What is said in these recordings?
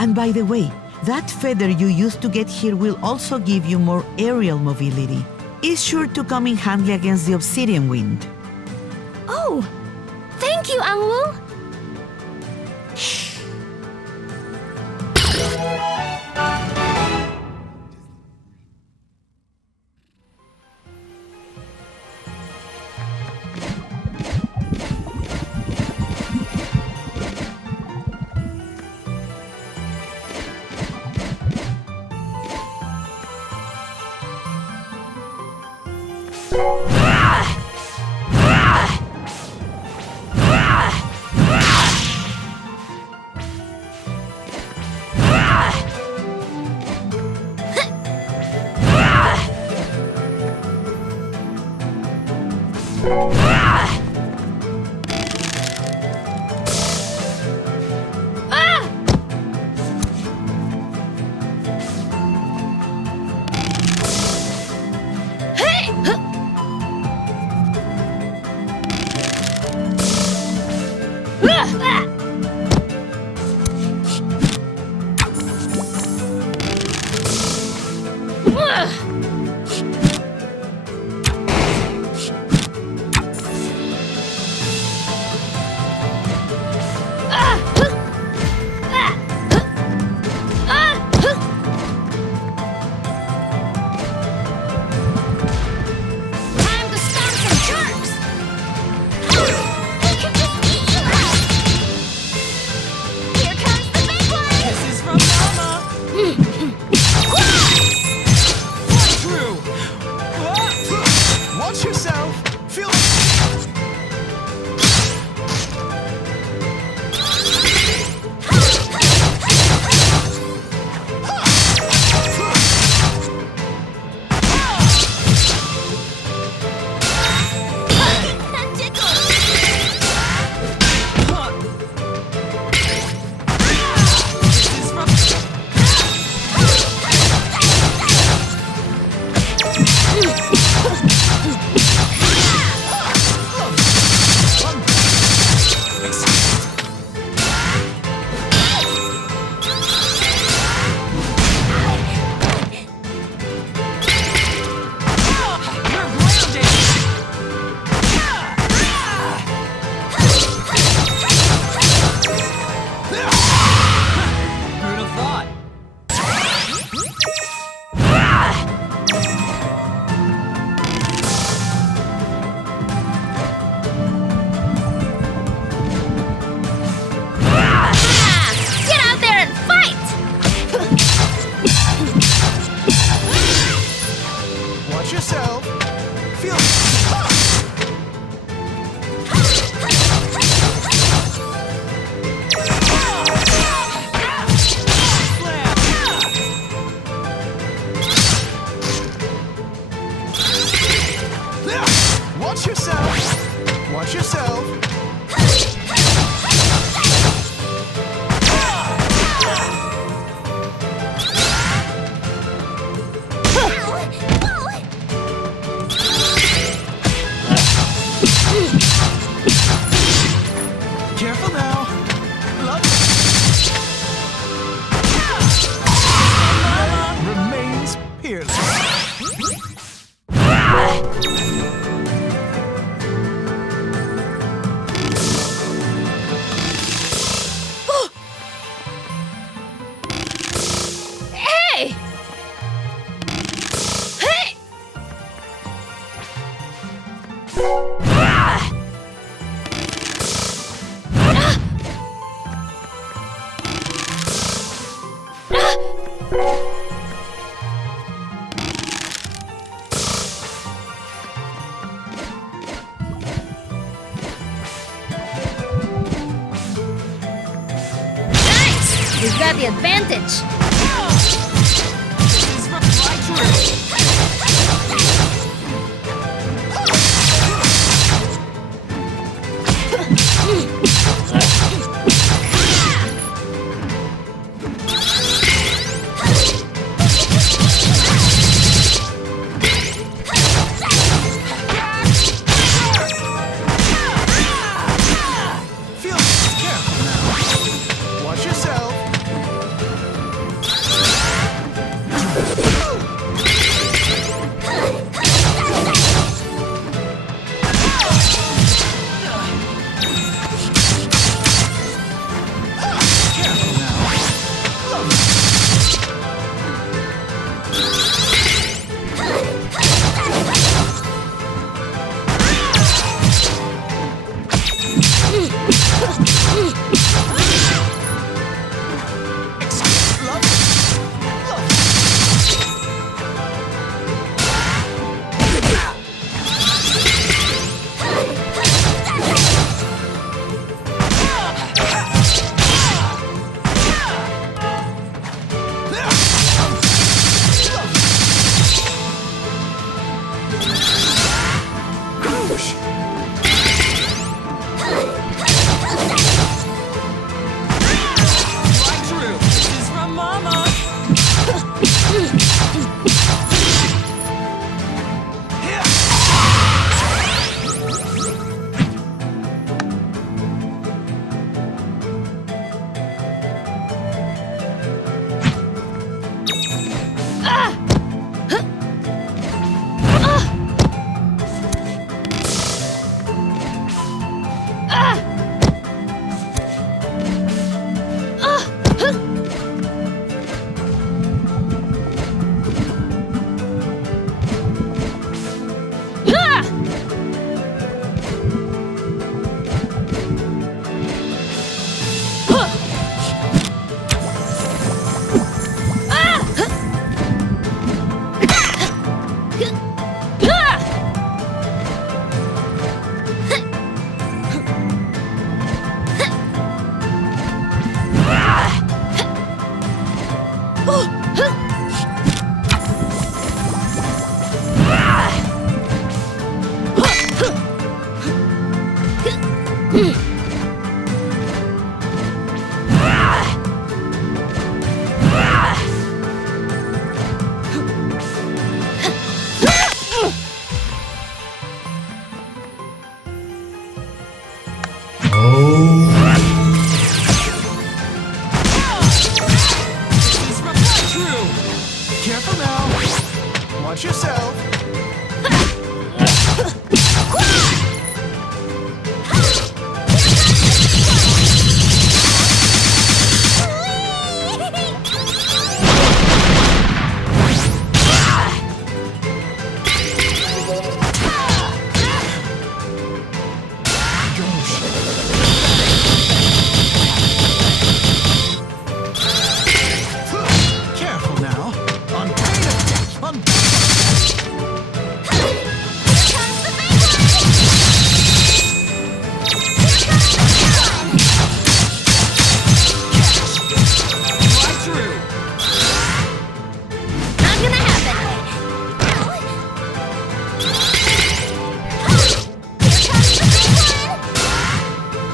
And by the way, that feather you used to get here will also give you more aerial mobility. It's sure to come in handy against the obsidian wind. Oh, thank you, Angwu. We've got the advantage. Watch yourself. Careful now. Watch yourself. Careful now. On pain of death. On right through. Not gonna happen.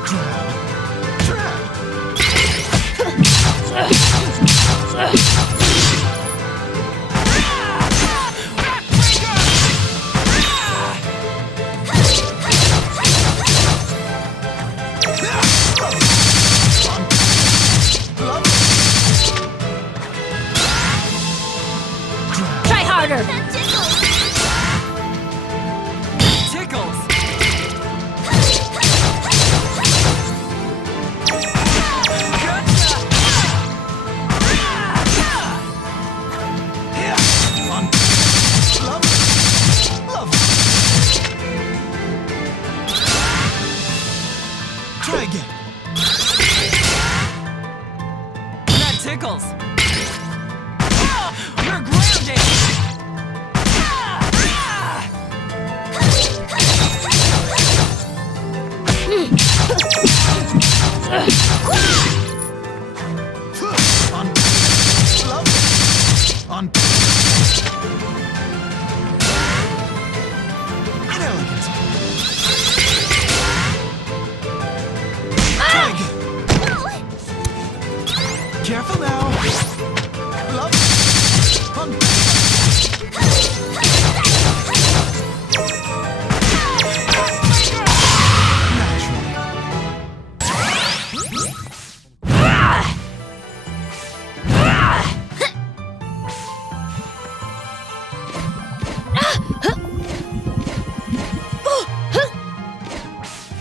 Trap. Trap. Try harder. Tickles. On love. Love. Try again. That tickles. You're grounded. On love. On inelegant. Try again. Careful now. Love. On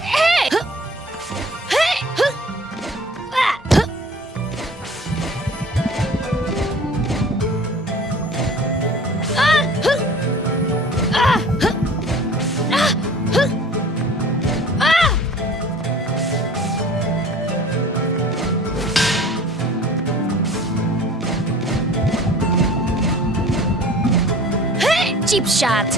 Hey! Hey! Cheap shot.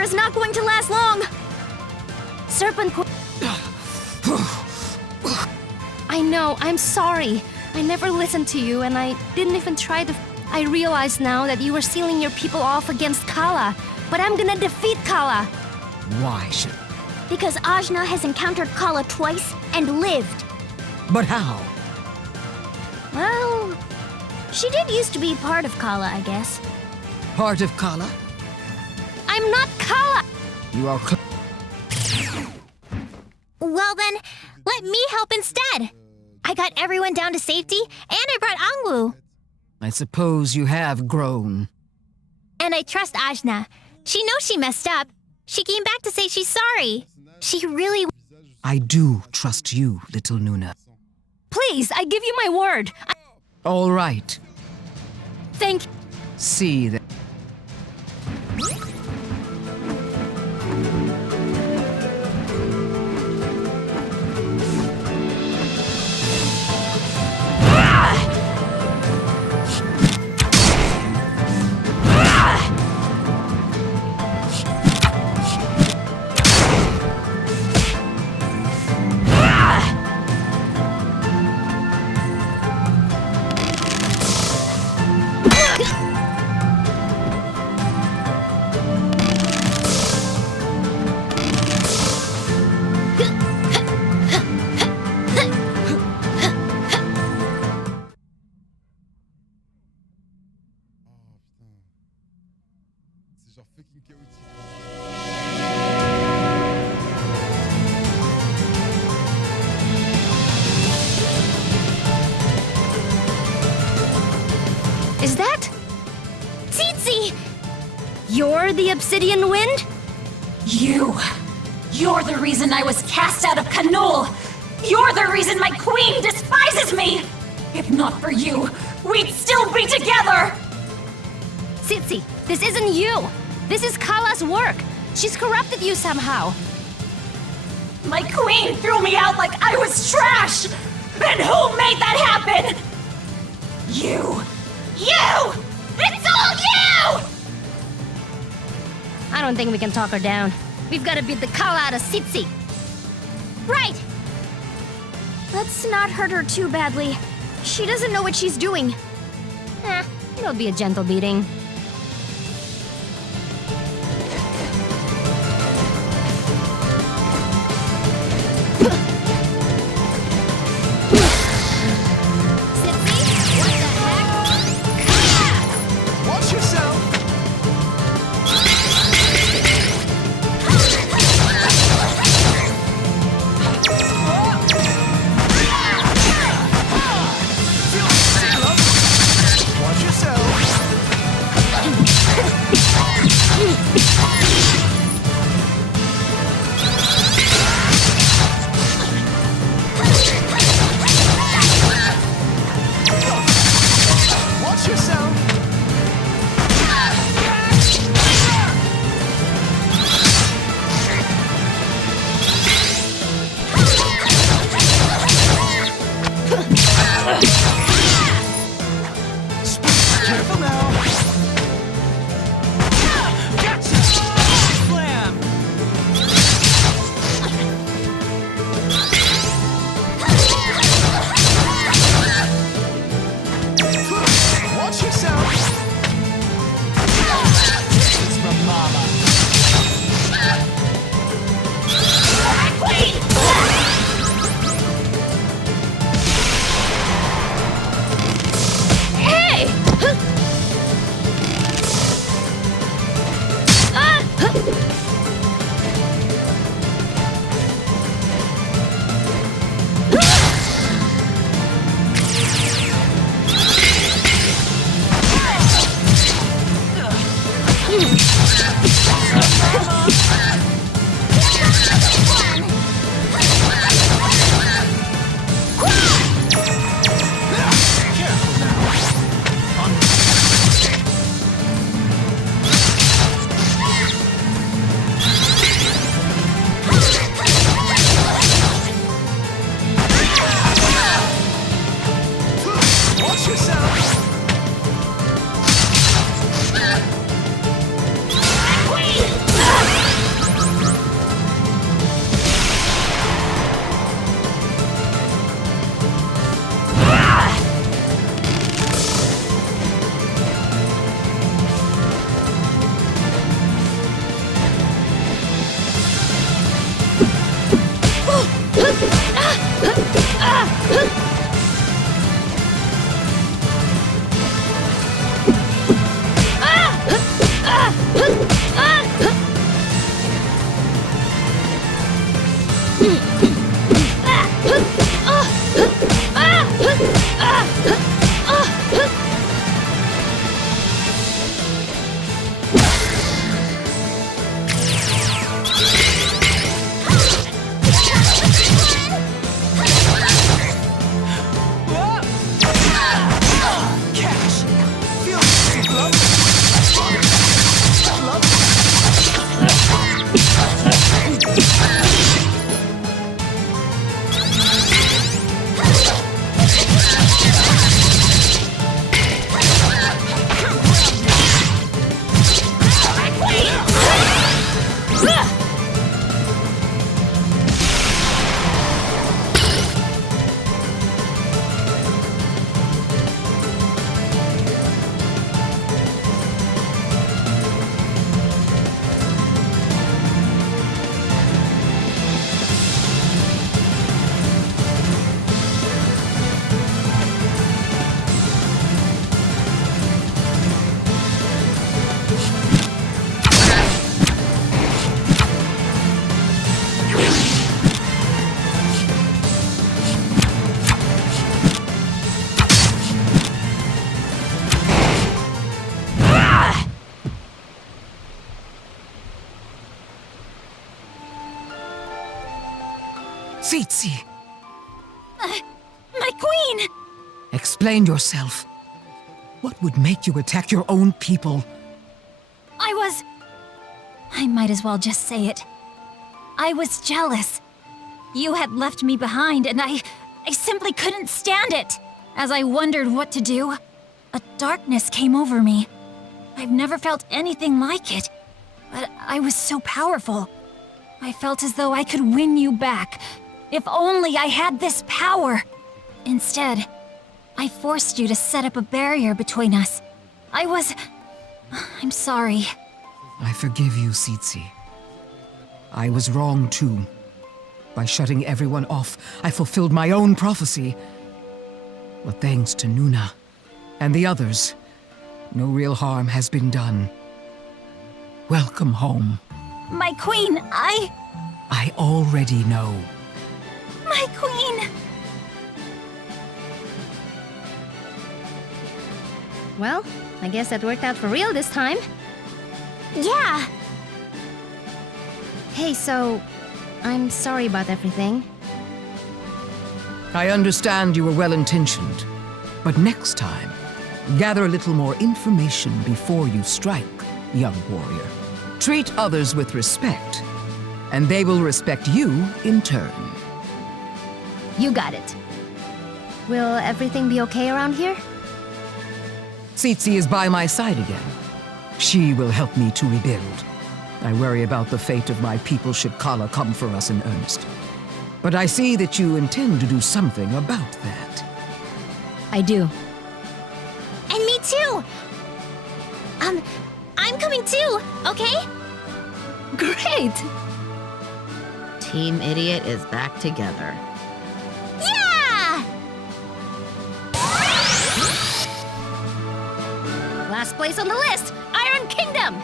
fire is not going to last long. Serpent Queen. I know, I'm sorry. I never listened to you, and I didn't even try to... I realize now that you were sealing your people off against Kala, but I'm gonna defeat Kala. Why should... Because Ajna has encountered Kala twice and lived. But how? Well, she did used to be part of Kala, I guess. Part of Kala? I'm not Kala! You are... Well then, let me help instead. I got everyone down to safety, and I brought Angwu. I suppose you have grown. And I trust Ajna. She knows she messed up. She came back to say she's sorry. She really... I do trust you, little Nuna. Please, I give you my word. All right. Thank... See that. Is that... Tsitsi! You're the Obsidian Wind? You're the reason I was cast out of Kanul! You're the reason my queen despises me! If not for you, we'd still be together! Tsitsi, this isn't you! This is Kala's work! She's corrupted you somehow! My queen threw me out like I was trash! And who made that happen? You! It's all you! I don't think we can talk her down. We've got to beat the Kala out of Tsitsi. Right! Let's not hurt her too badly. She doesn't know what she's doing. It'll be a gentle beating. Watch yourself! Feel the signal. Watch yourself! Watch yourself! Careful now! Gotcha! Slam! Watch yourself! This is from Mama. Hey! Careful now. On watch yourself! Tsitsi, My queen! explain yourself. What would make you attack your own people? I might as well just say it. I was jealous. You had left me behind, and I simply couldn't stand it. As I wondered what to do, a darkness came over me. I've never felt anything like it, but I was so powerful. I felt as though I could win you back, if only I had this power. Instead, I forced you to set up a barrier between us. I'm sorry. I forgive you, Tsitsi. I was wrong too. By shutting everyone off, I fulfilled my own prophecy. But thanks to Nuna and the others, no real harm has been done. Welcome home. My queen, I already know. My queen! Well, I guess that worked out for real this time. Yeah! Hey, so... I'm sorry about everything. I understand you were well-intentioned, but next time, gather a little more information before you strike, young warrior. Treat others with respect, and they will respect you in turn. You got it. Will everything be okay around here? Tsitsi is by my side again. She will help me to rebuild. I worry about the fate of my people should Kala come for us in earnest. But I see that you intend to do something about that. I do. And me too! I'm coming too, okay? Great! Team Idiot is back together. Yeah! Last place on the list, Iron Kingdom!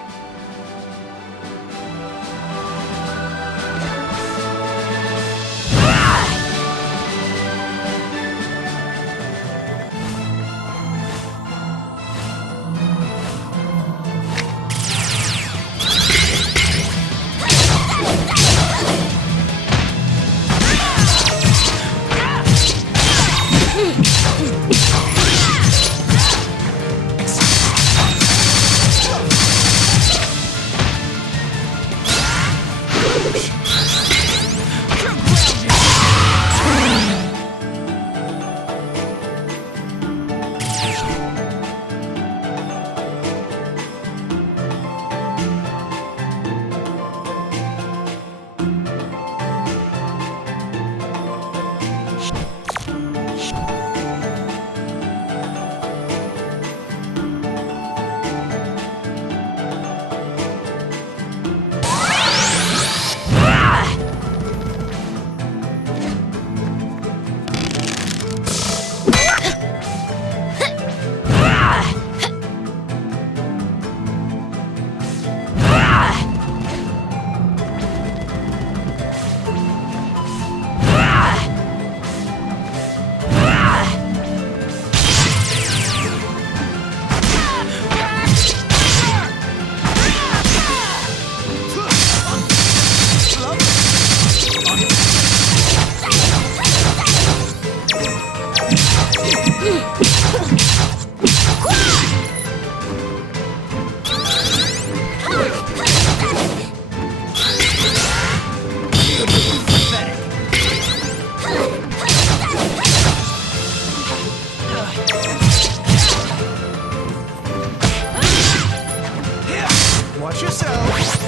Watch yourself.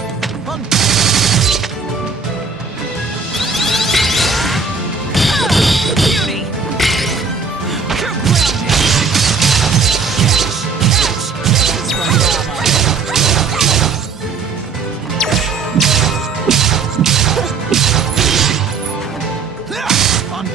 Beauty. You're grounded. This is from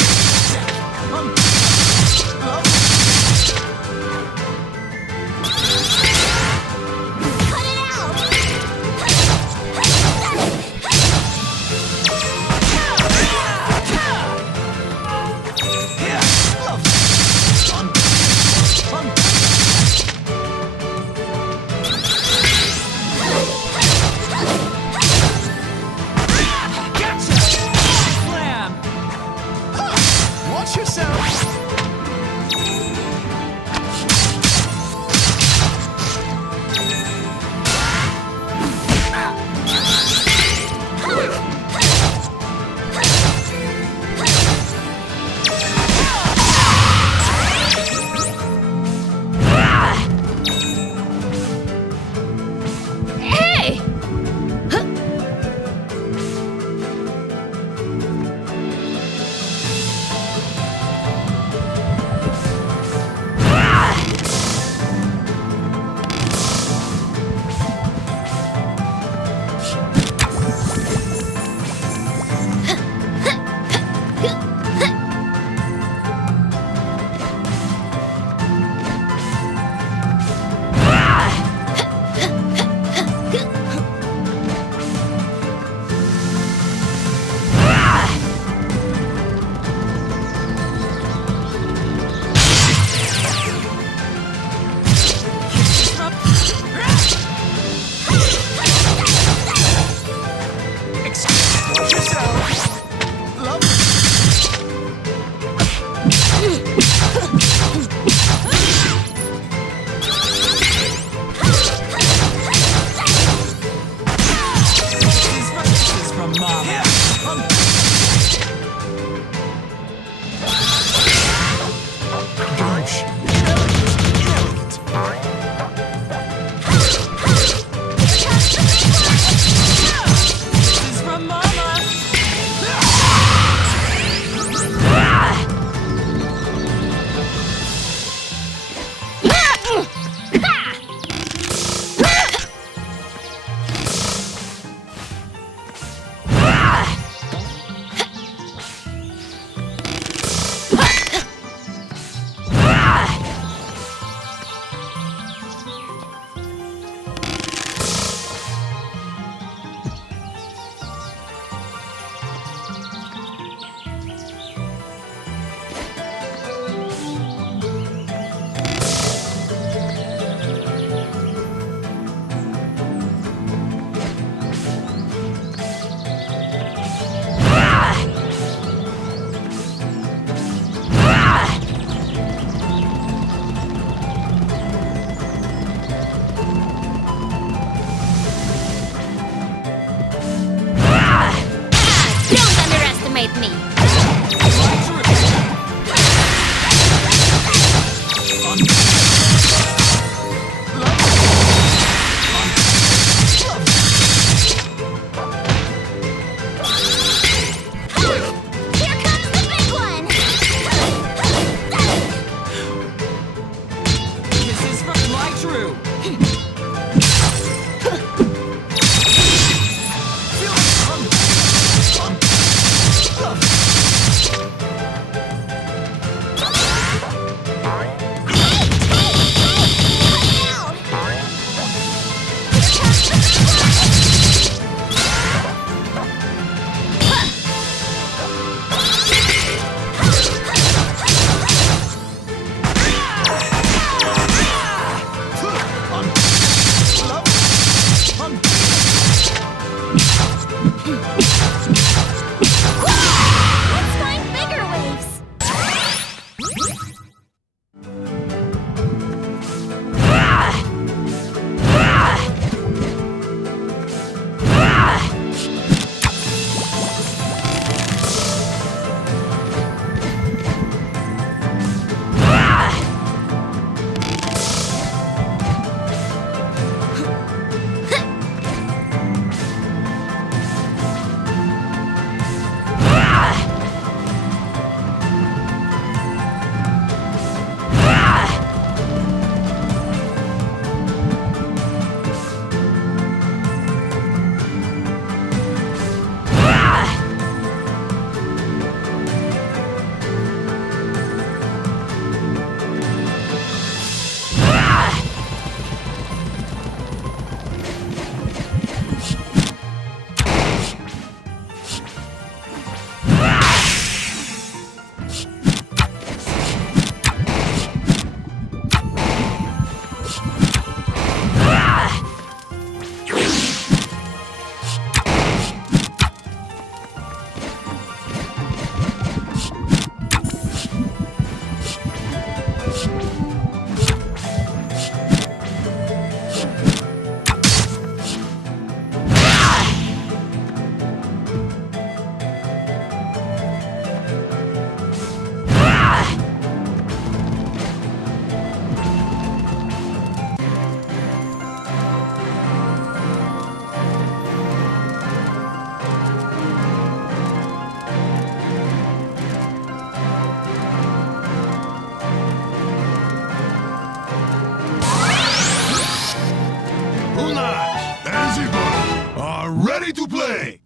Unach and Zico are ready to play.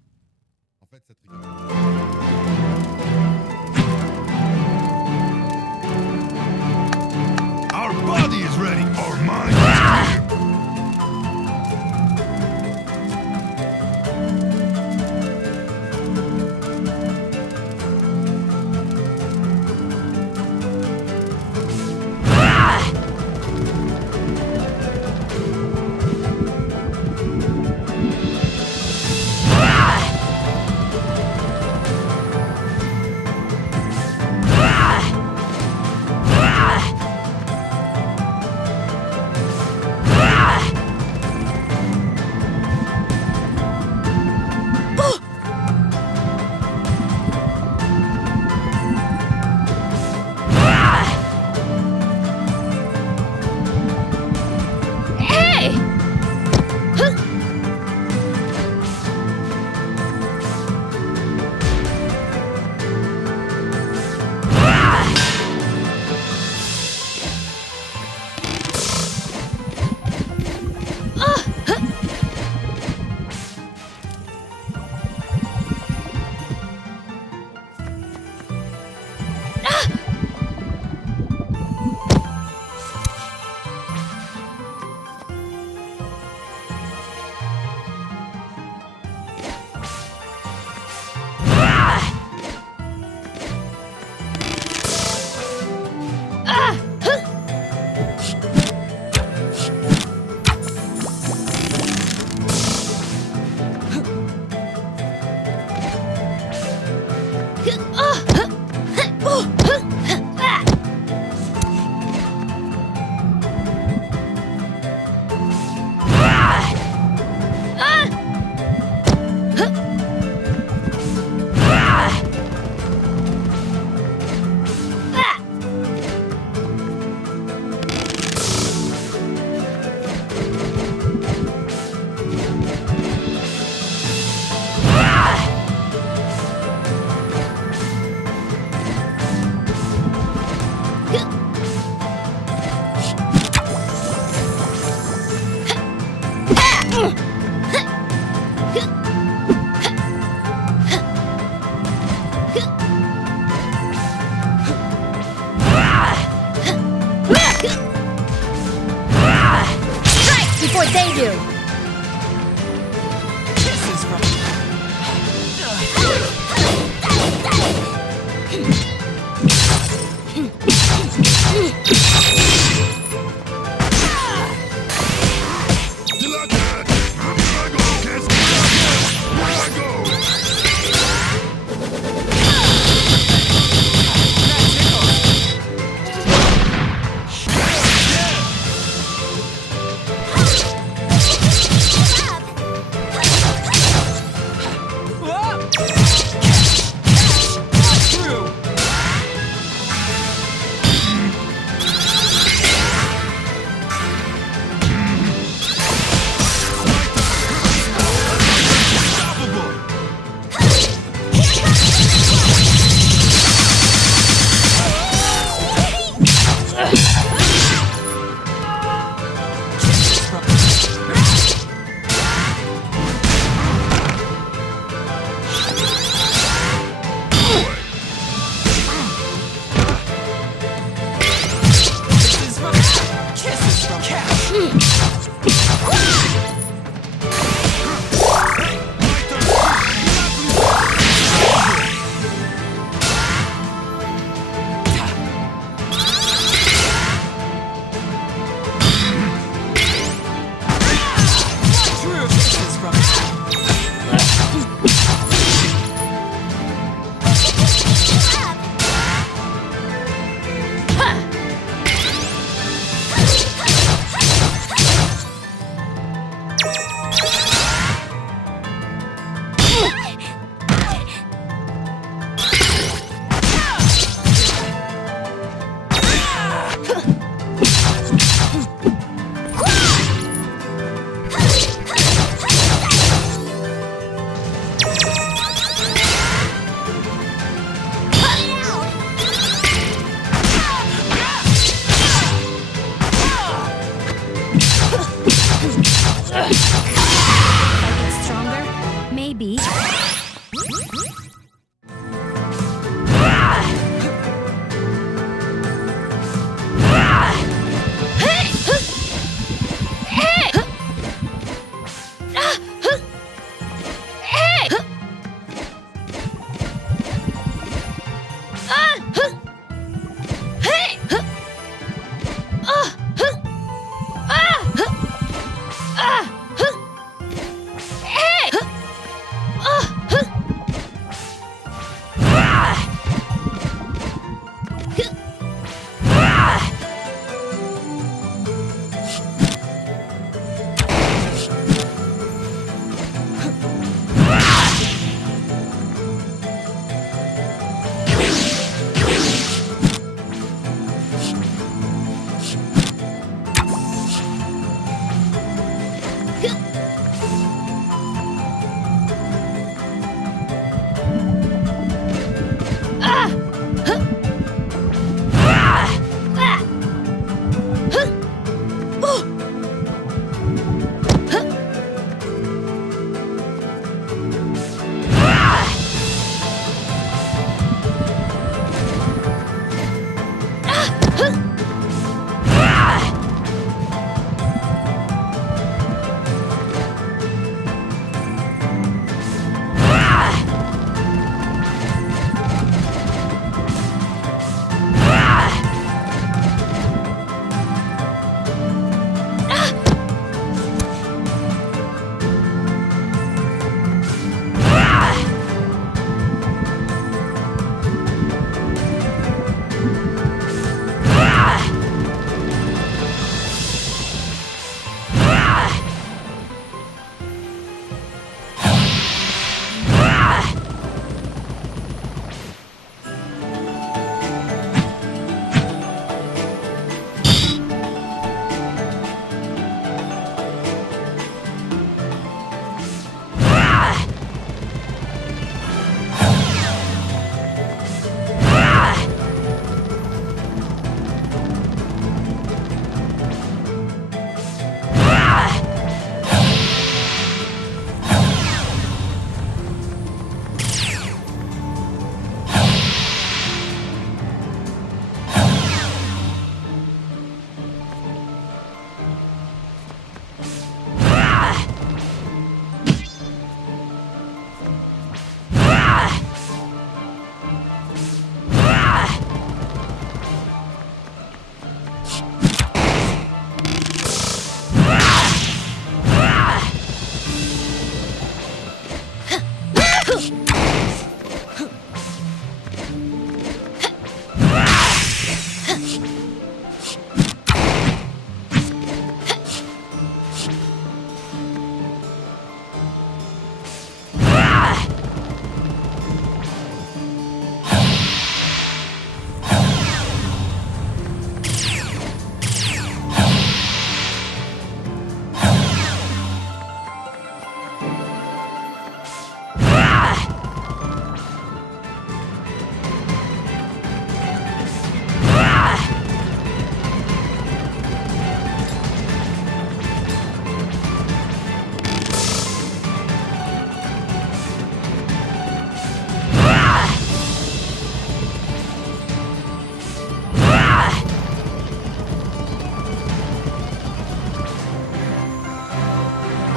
Our body is ready. Our mind is clear.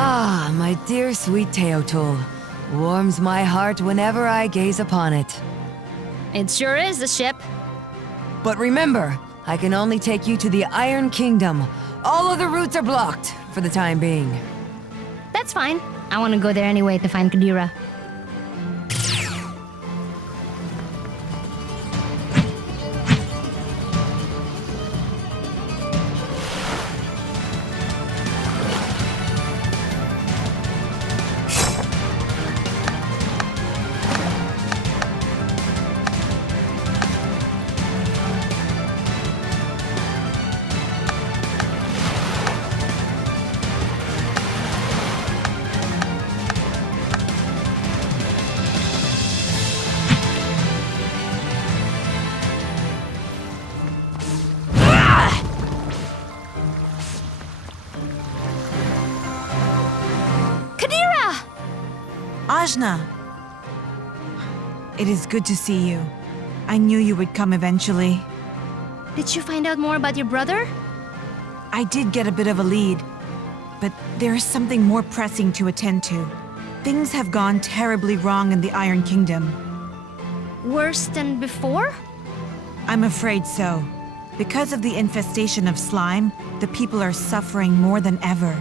Ah, my dear sweet Teotul. Warms my heart whenever I gaze upon it. It sure is a ship. But remember, I can only take you to the Iron Kingdom. All other routes are blocked, for the time being. That's fine. I want to go there anyway to find Kadira. Ajna! It is good to see you. I knew you would come eventually. Did you find out more about your brother? I did get a bit of a lead, but there is something more pressing to attend to. Things have gone terribly wrong in the Iron Kingdom. Worse than before? I'm afraid so. Because of the infestation of slime, the people are suffering more than ever.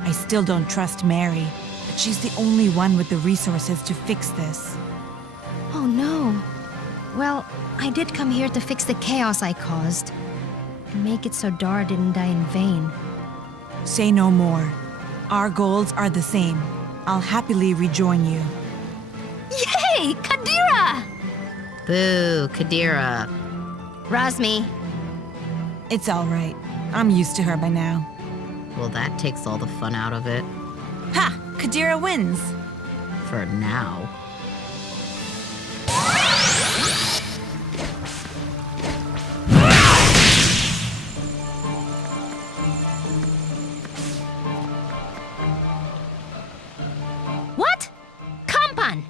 I still don't trust Mary, but she's the only one with the resources to fix this. Oh no. Well, I did come here to fix the chaos I caused. And make it so Dara didn't die in vain. Say no more. Our goals are the same. I'll happily rejoin you. Yay! Kadira! Boo, Kadira. Razmi. It's all right. I'm used to her by now. Well, that takes all the fun out of it. Ha! Kadira wins! For now. What? Kampan!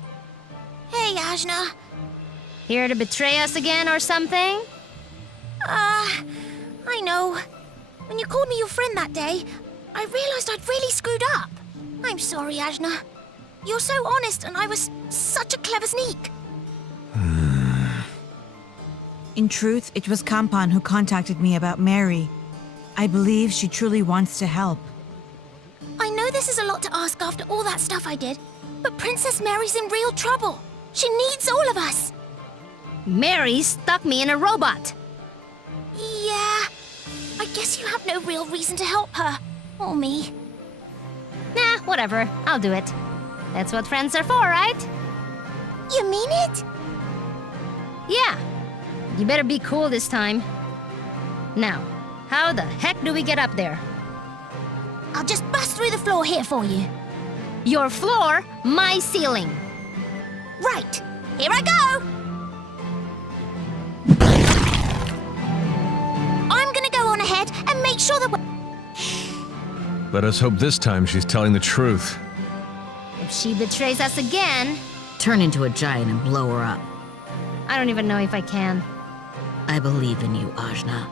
Hey, Ajna. Here to betray us again or something? I know. When you called me your friend that day, I realized I'd really screwed up. I'm sorry, Ajna. You're so honest, and I was such a clever sneak. In truth, it was Kampan who contacted me about Mary. I believe she truly wants to help. I know this is a lot to ask after all that stuff I did, but Princess Mary's in real trouble. She needs all of us. Mary stuck me in a robot. Yeah, I guess you have no real reason to help her. Or me. Nah, whatever. I'll do it. That's what friends are for, right? You mean it? Yeah. You better be cool this time. Now, how the heck do we get up there? I'll just bust through the floor here for you. Your floor, my ceiling. Right, here I go! I'm gonna go on ahead and make sure that Let us hope this time she's telling the truth. If she betrays us again, Turn into a giant and blow her up. I don't even know if I can. I believe in you, Ajna.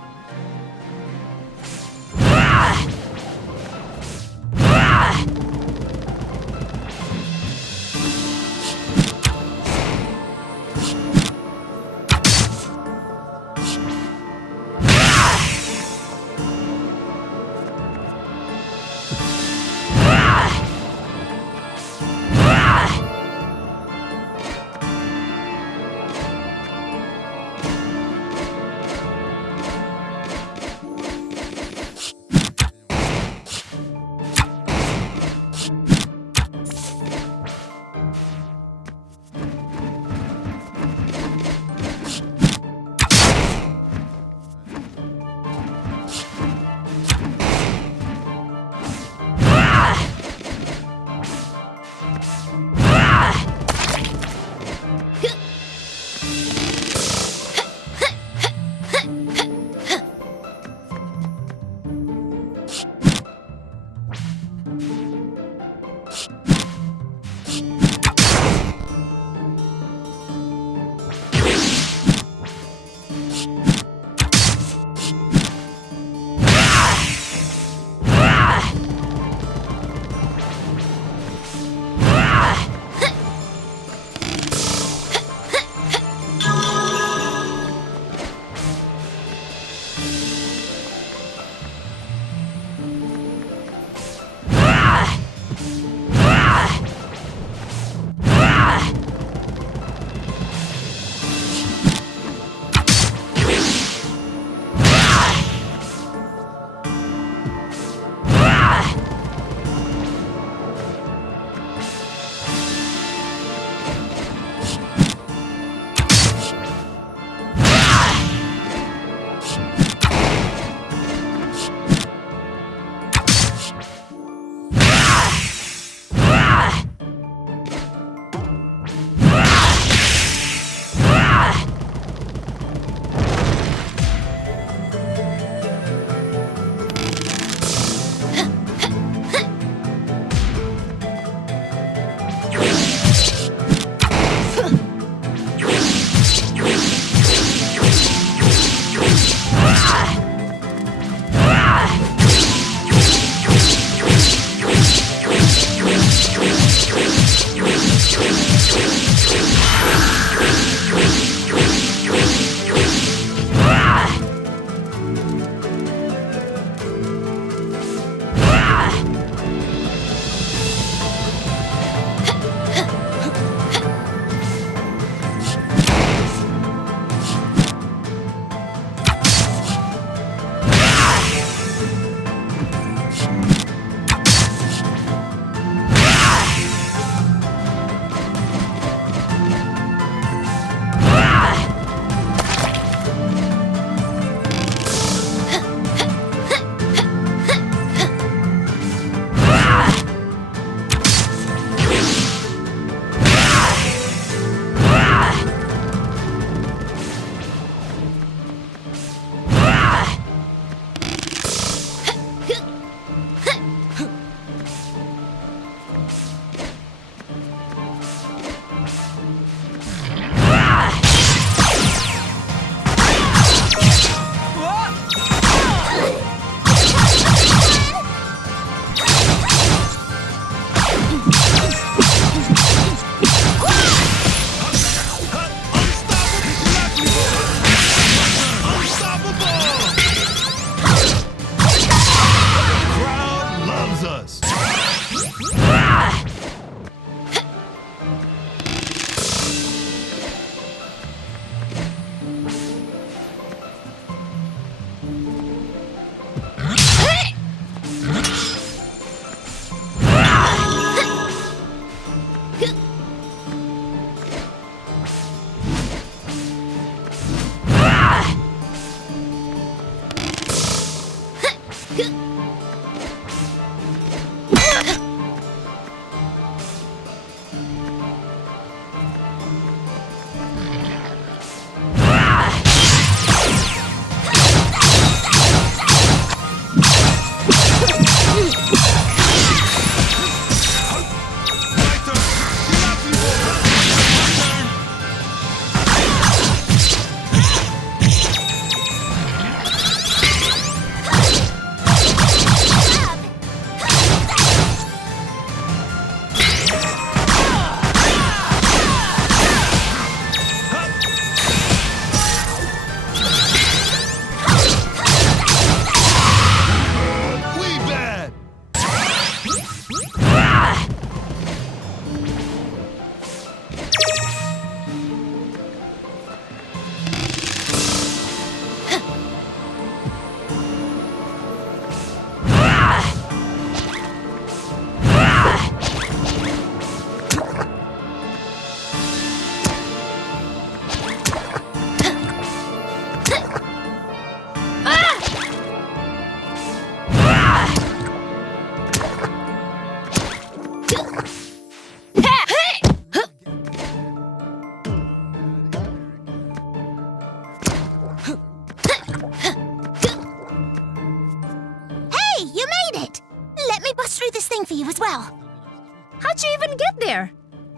How'd you even get there?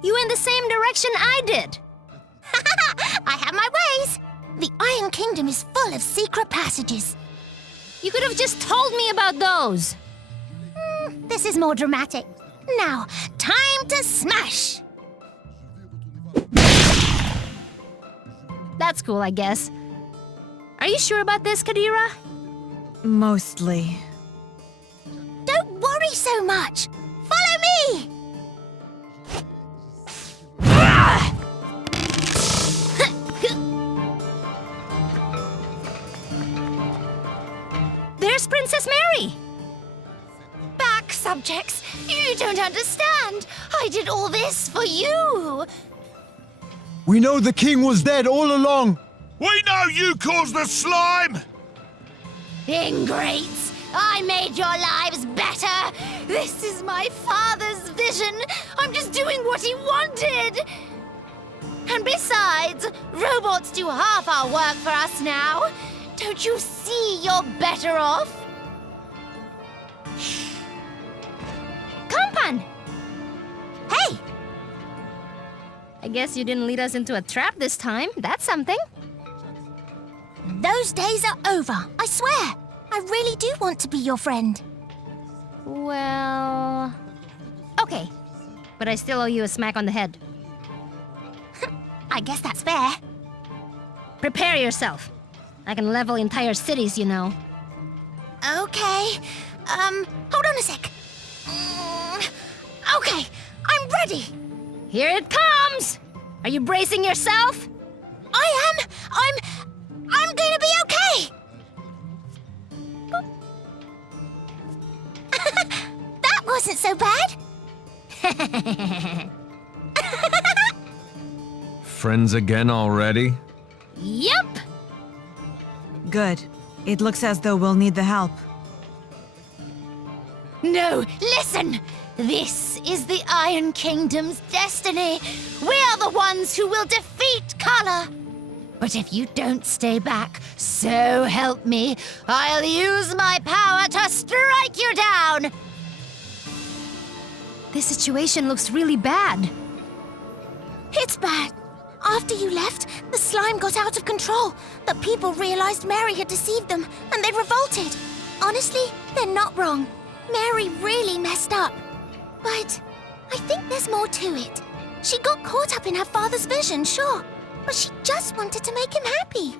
You went the same direction I did. I have my ways. The Iron Kingdom is full of secret passages. You could have just told me about those. This is more dramatic. Now, time to smash! That's cool, I guess. Are you sure about this, Kadira? Mostly. Don't worry so much. Follow me! There's Princess Mary! Back, subjects. You don't understand. I did all this for you. We know the king was dead all along. We know you caused the slime! Ingrates! I made your lives better! This is my father's vision! I'm just doing what he wanted! And besides, robots do half our work for us now. Don't you see you're better off? Kampan! Hey! I guess you didn't lead us into a trap this time. That's something. Those days are over, I swear. I really do want to be your friend. Well... Okay. But I still owe you a smack on the head. I guess that's fair. Prepare yourself. I can level entire cities, you know. Okay. Hold on a sec. Okay, I'm ready. Here it comes! Are you bracing yourself? I am. I'm gonna be okay. That wasn't so bad. Friends again already? Yep! Good. It looks as though we'll need the help. No, listen! This is the Iron Kingdom's destiny. We're the ones who will defeat Color. But if you don't stay back, so help me, I'll use my power to strike you down! This situation looks really bad. It's bad. After you left, the slime got out of control. The people realized Mary had deceived them, and they revolted. Honestly, they're not wrong. Mary really messed up. But I think there's more to it. She got caught up in her father's vision, sure, but she just wanted to make him happy.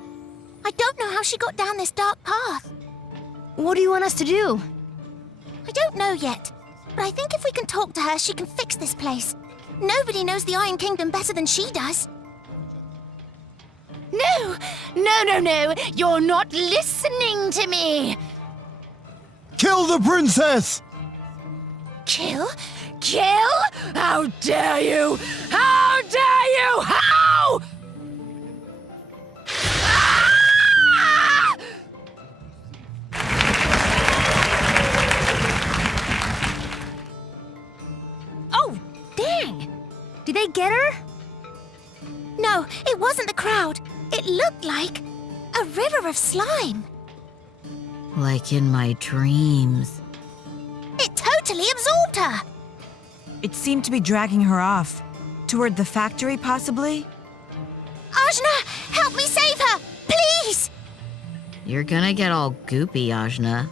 I don't know how she got down this dark path. What do you want us to do? I don't know yet, but I think if we can talk to her, she can fix this place. Nobody knows the Iron Kingdom better than she does. No! You're not listening to me! Kill the princess! Kill? How dare you! How dare you! How? Ah! Oh, dang! Did they get her? No, it wasn't the crowd. It looked like a river of slime. Like in my dreams. It totally absorbed her. It seemed to be dragging her off. Toward the factory, possibly? Ajna, help me save her, please! You're gonna get all goopy, Ajna.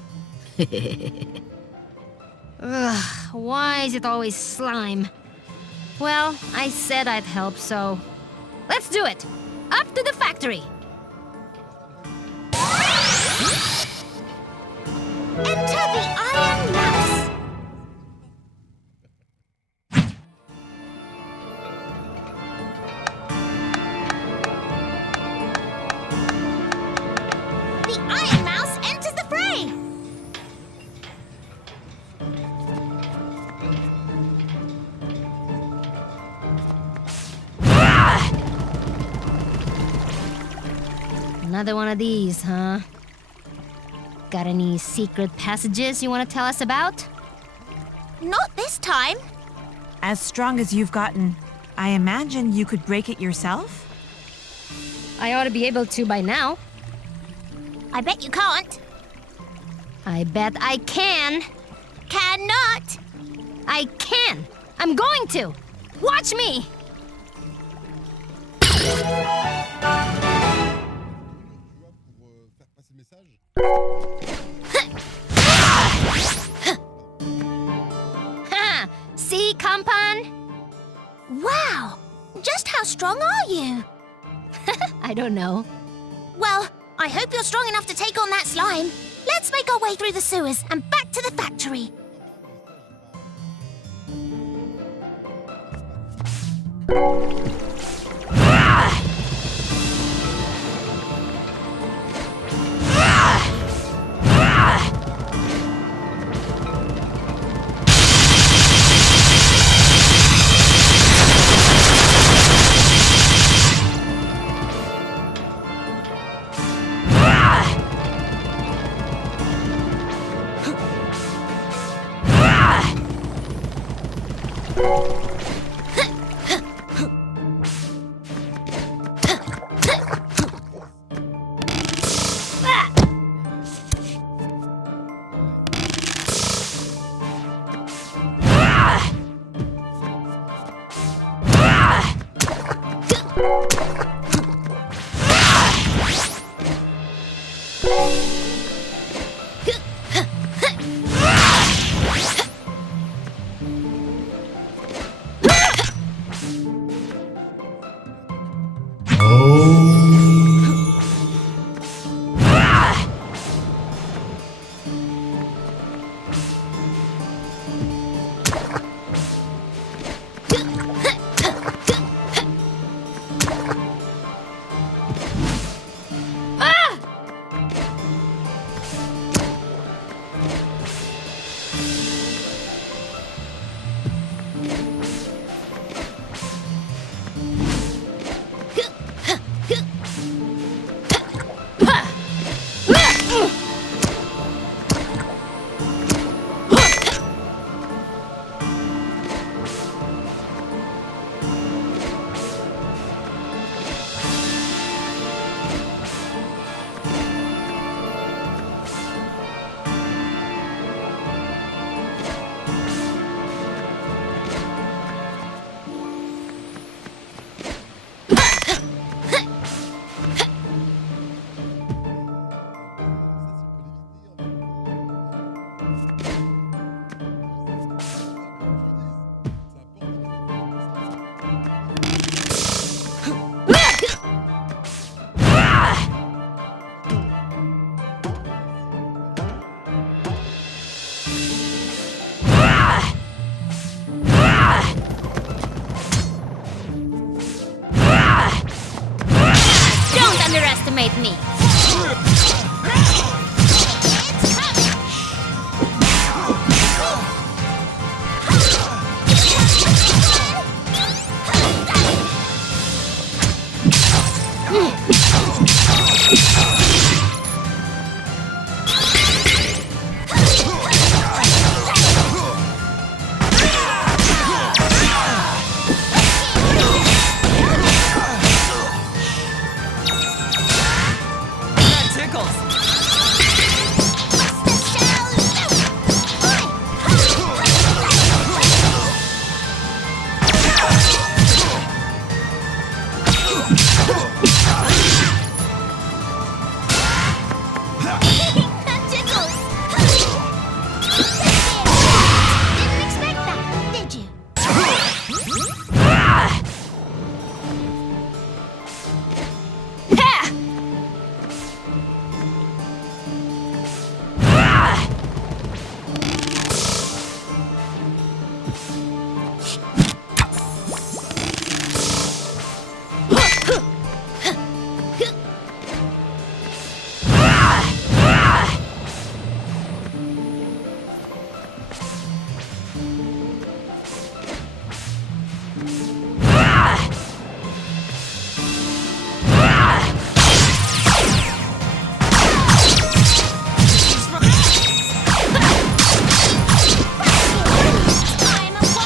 Ugh, why is it always slime? Well, I said I'd help, so... Let's do it! Up to the factory! Enter the Iron Mouse. The Iron Mouse enters the fray. Another one of these, huh? Got any secret passages you want to tell us about? Not this time. As strong as you've gotten, I imagine you could break it yourself? I ought to be able to by now. I bet you can't. I bet I can. Cannot. I can. I'm going to! Watch me! Ha! See, Kampan? Wow! Just how strong are you? I don't know. Well, I hope you're strong enough to take on that slime. Let's make our way through the sewers and back to the factory. underestimate me. I'm a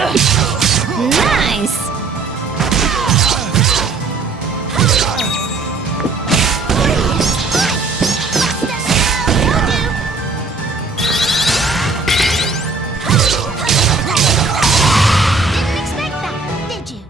Nice! Didn't expect that, did you?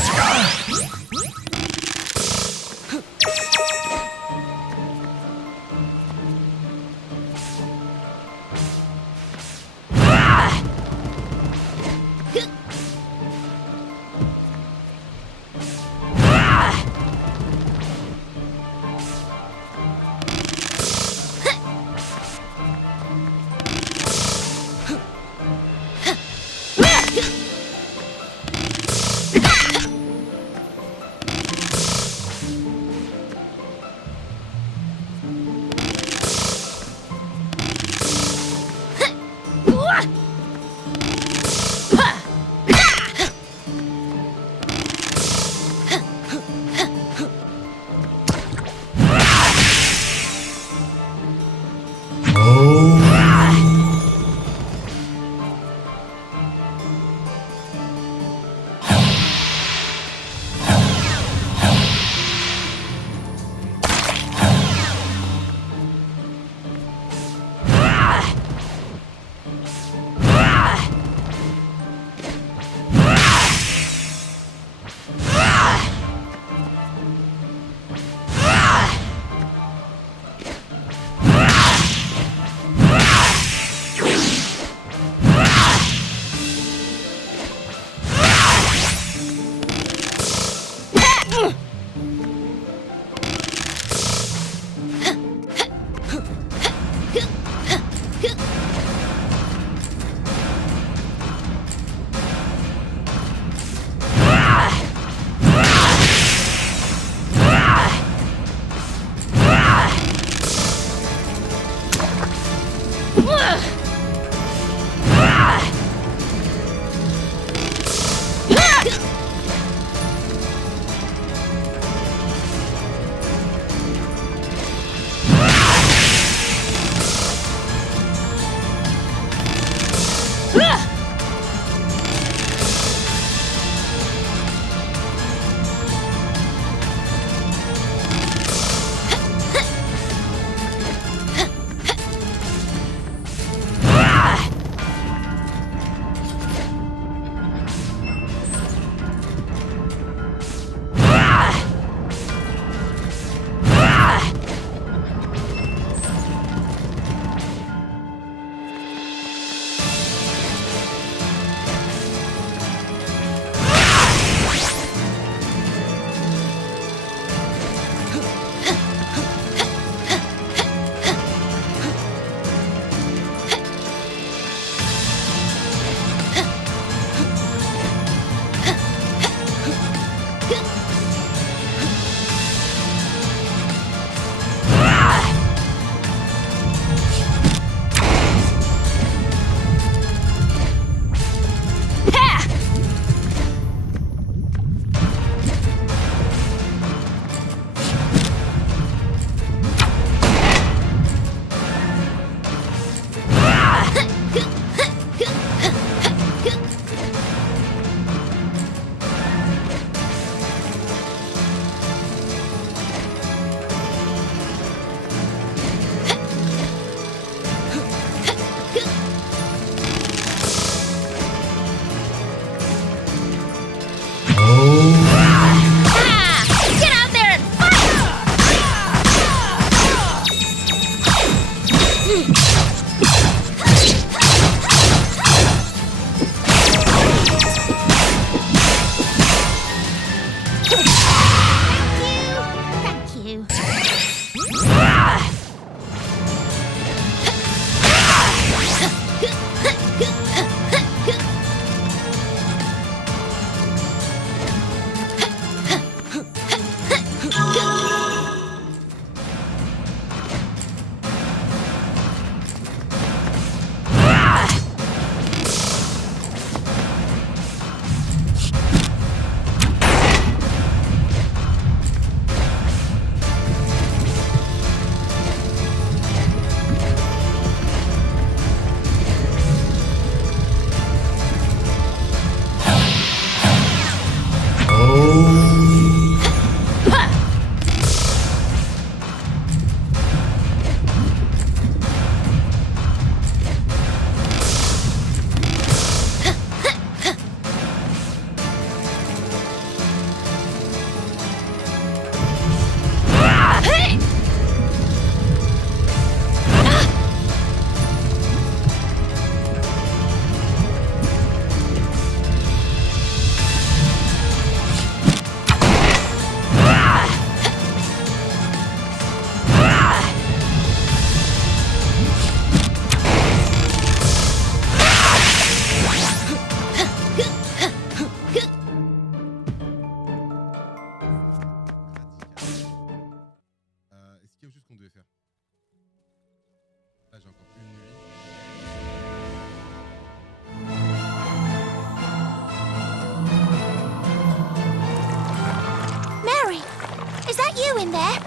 in there?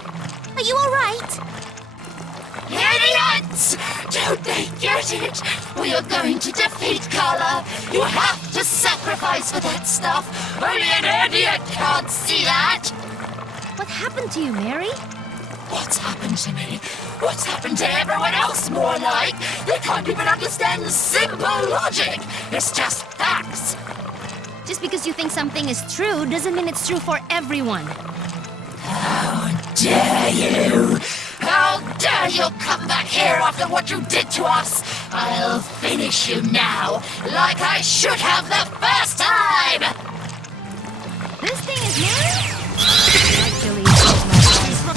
Are you alright? Idiots! Don't they get it? We are going to defeat Carla. You have to sacrifice for that stuff. Only an idiot can't see that. What happened to you, Mary? What's happened to me? What's happened to everyone else, more like? They can't even understand simple logic. It's just facts. Just because you think something is true doesn't mean it's true for everyone. How dare you! How dare you come back here after what you did to us? I'll finish you now, like I should have the first time! This thing is Mary? Actually, it's my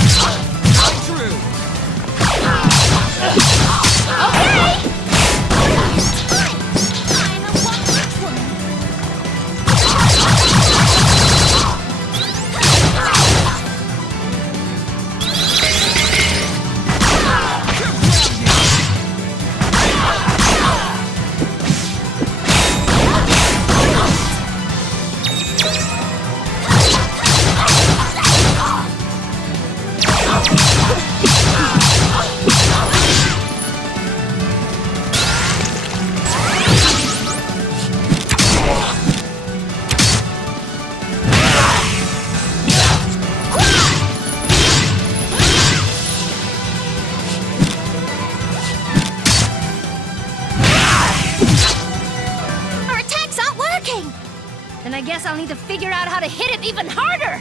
Okay! Then I guess I'll need to figure out how to hit it even harder!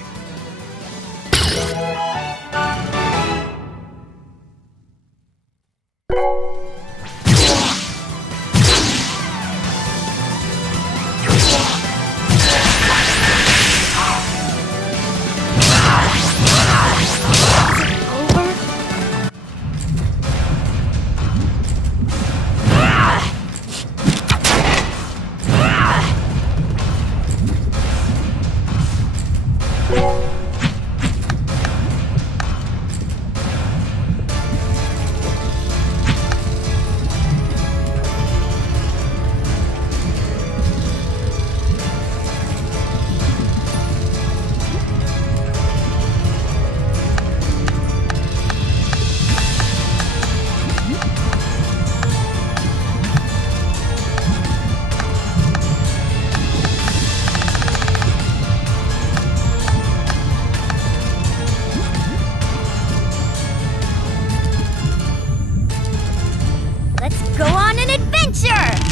Let's go on an adventure!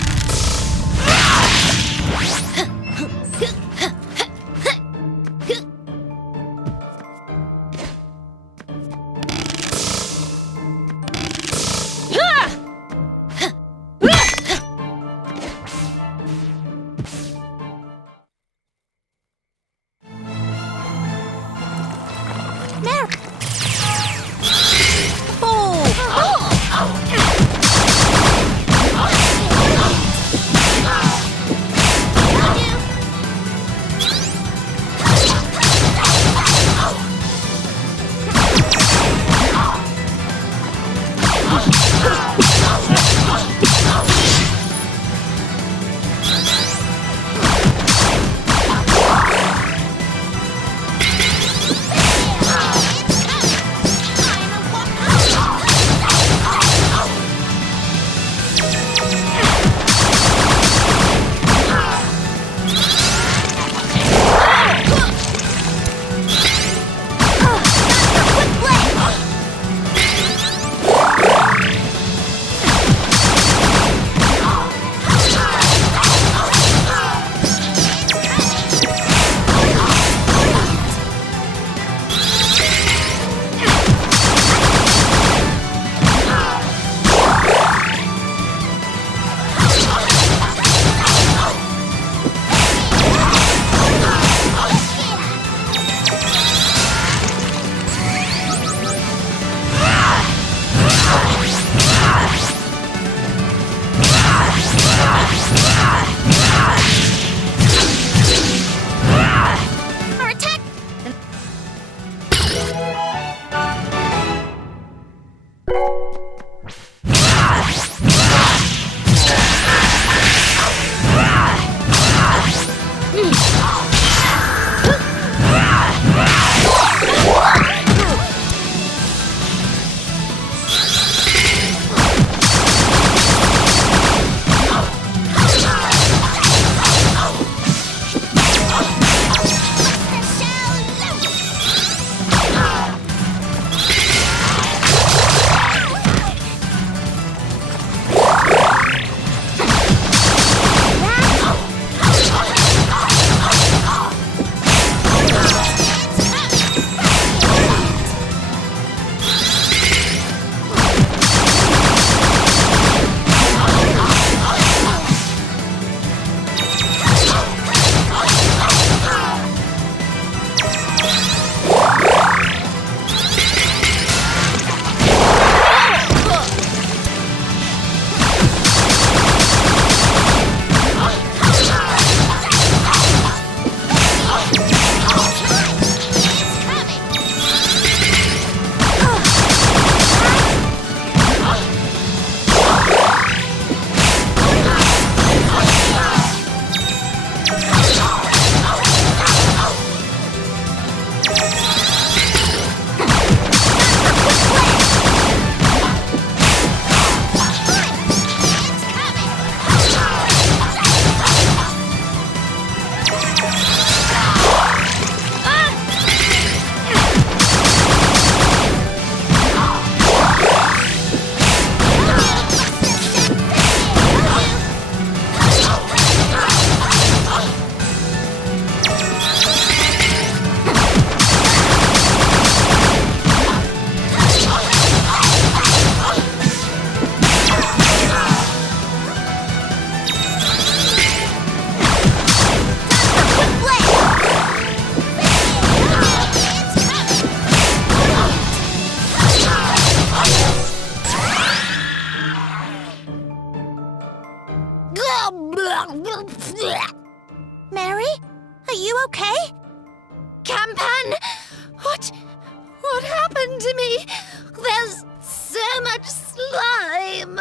okay? Campan! What happened to me? There's so much slime!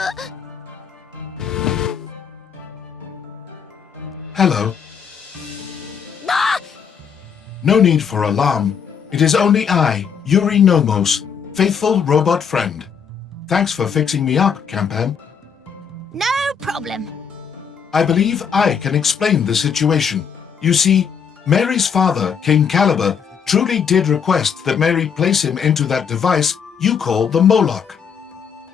Hello. Ah! No need for alarm. It is only I, Yuri Nomos, faithful robot friend. Thanks for fixing me up, Campan. No problem. I believe I can explain the situation. You see, Mary's father, King Caliber, truly did request that Mary place him into that device you call the Moloch.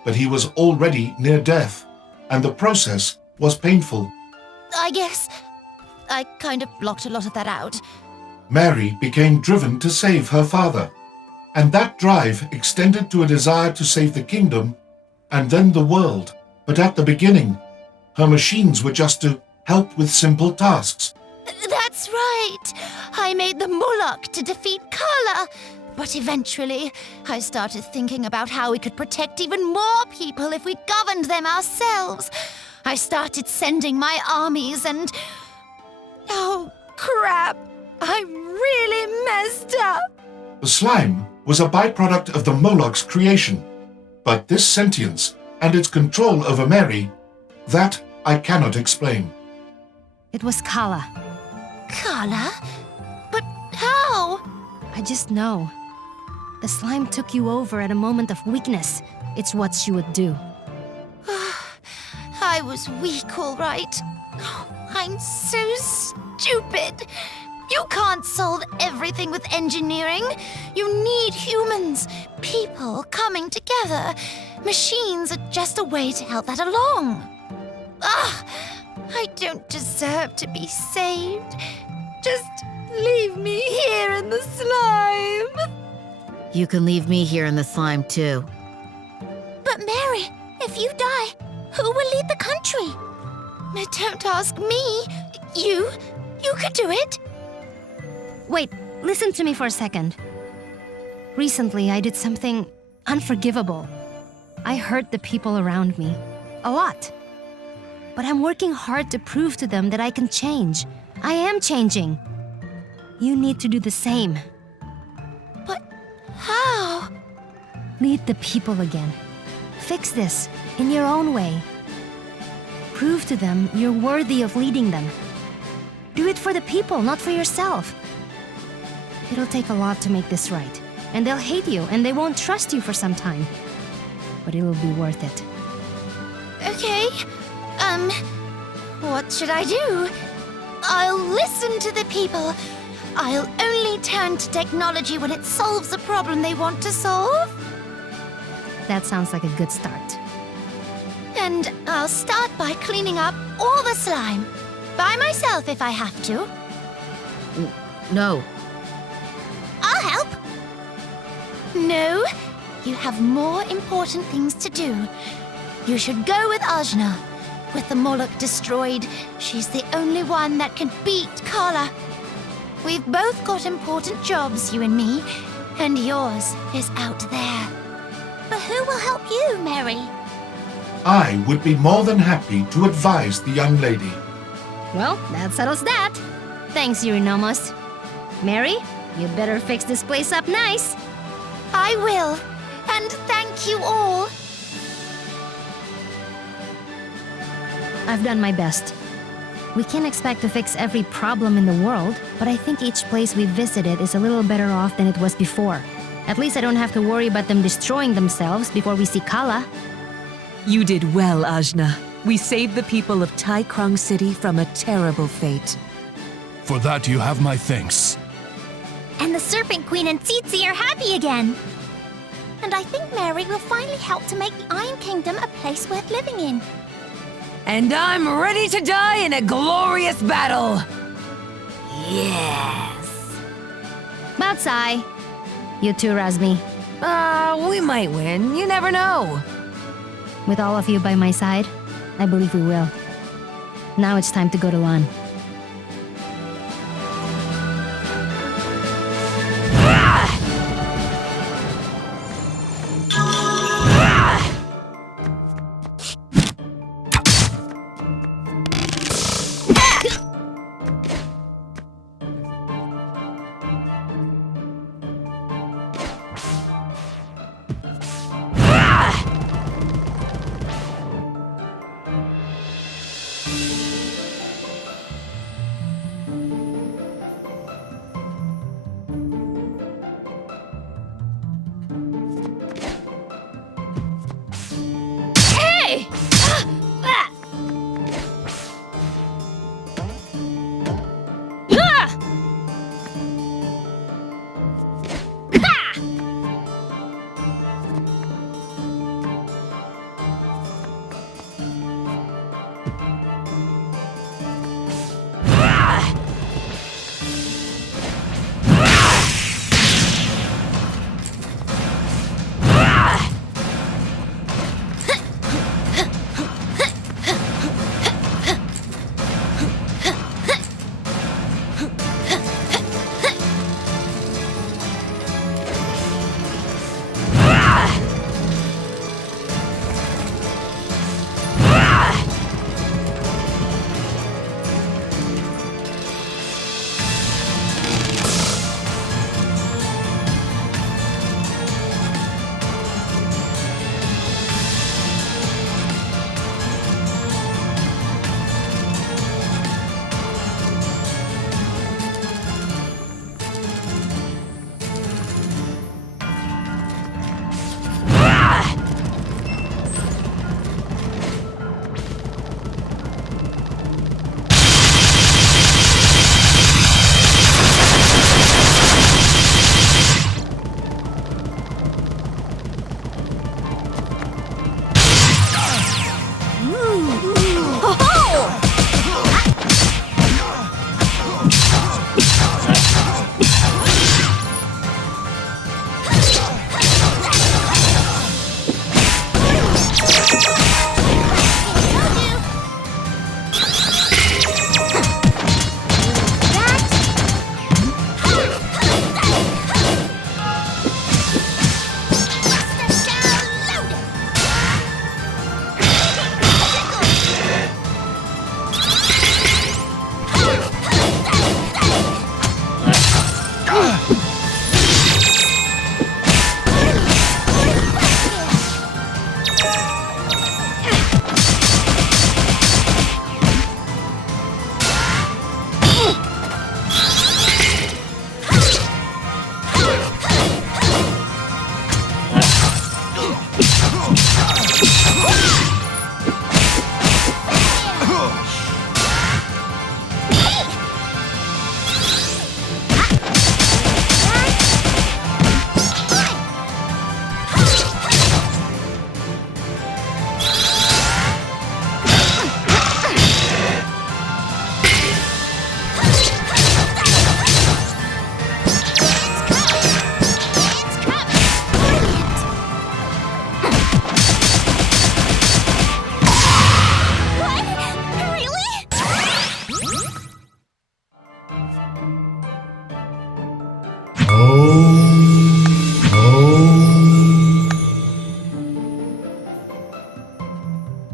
But he was already near death, and the process was painful. I guess I kind of blocked a lot of that out. Mary became driven to save her father, and that drive extended to a desire to save the kingdom and then the world. But at the beginning, her machines were just to help with simple tasks. That's right. I made the Moloch to defeat Kala. But eventually, I started thinking about how we could protect even more people if we governed them ourselves. I started sending my armies and... Oh, crap! I really messed up! The slime was a byproduct of the Moloch's creation. But this sentience and its control over Mary, that I cannot explain. It was Kala. Kala? But how? I just know. The slime took you over at a moment of weakness. It's what she would do. I was weak, all right. I'm so stupid. You can't solve everything with engineering. You need humans, people coming together. Machines are just a way to help that along. I don't deserve to be saved. Just leave me here in the slime. You can leave me here in the slime too. But Mary, if you die, who will lead the country? Don't ask me. You could do it. Wait, listen to me for a second. Recently, I did something unforgivable. I hurt the people around me. A lot. But I'm working hard to prove to them that I can change. I am changing. You need to do the same. But how? Lead the people again. Fix this in your own way. Prove to them you're worthy of leading them. Do it for the people, not for yourself. It'll take a lot to make this right. And they'll hate you, and they won't trust you for some time. But it'll be worth it. Okay. What should I do? I'll listen to the people. I'll only turn to technology when it solves a problem they want to solve. That sounds like a good start. And I'll start by cleaning up all the slime. By myself if I have to. No. I'll help. No, you have more important things to do. You should go with Ajna. With the Moloch destroyed, she's the only one that can beat Kala. We've both got important jobs, you and me, and yours is out there. But who will help you, Mary? I would be more than happy to advise the young lady. Well, that settles that. Thanks, Yuri Nomos. Mary, you'd better fix this place up nice. I will. And thank you all. I've done my best. We can't expect to fix every problem in the world, but I think each place we've visited is a little better off than it was before. At least I don't have to worry about them destroying themselves before we see Kala. You did well, Ajna. We saved the people of Tai Krung City from a terrible fate. For that you have my thanks. And the Serpent Queen and Tsitsi are happy again. And I think Mary will finally help to make the Iron Kingdom a place worth living in. And I'm ready to die in a glorious battle! Yes! Batsai. You too, Razmi. We might win. You never know. With all of you by my side, I believe we will. Now it's time to go to Lan.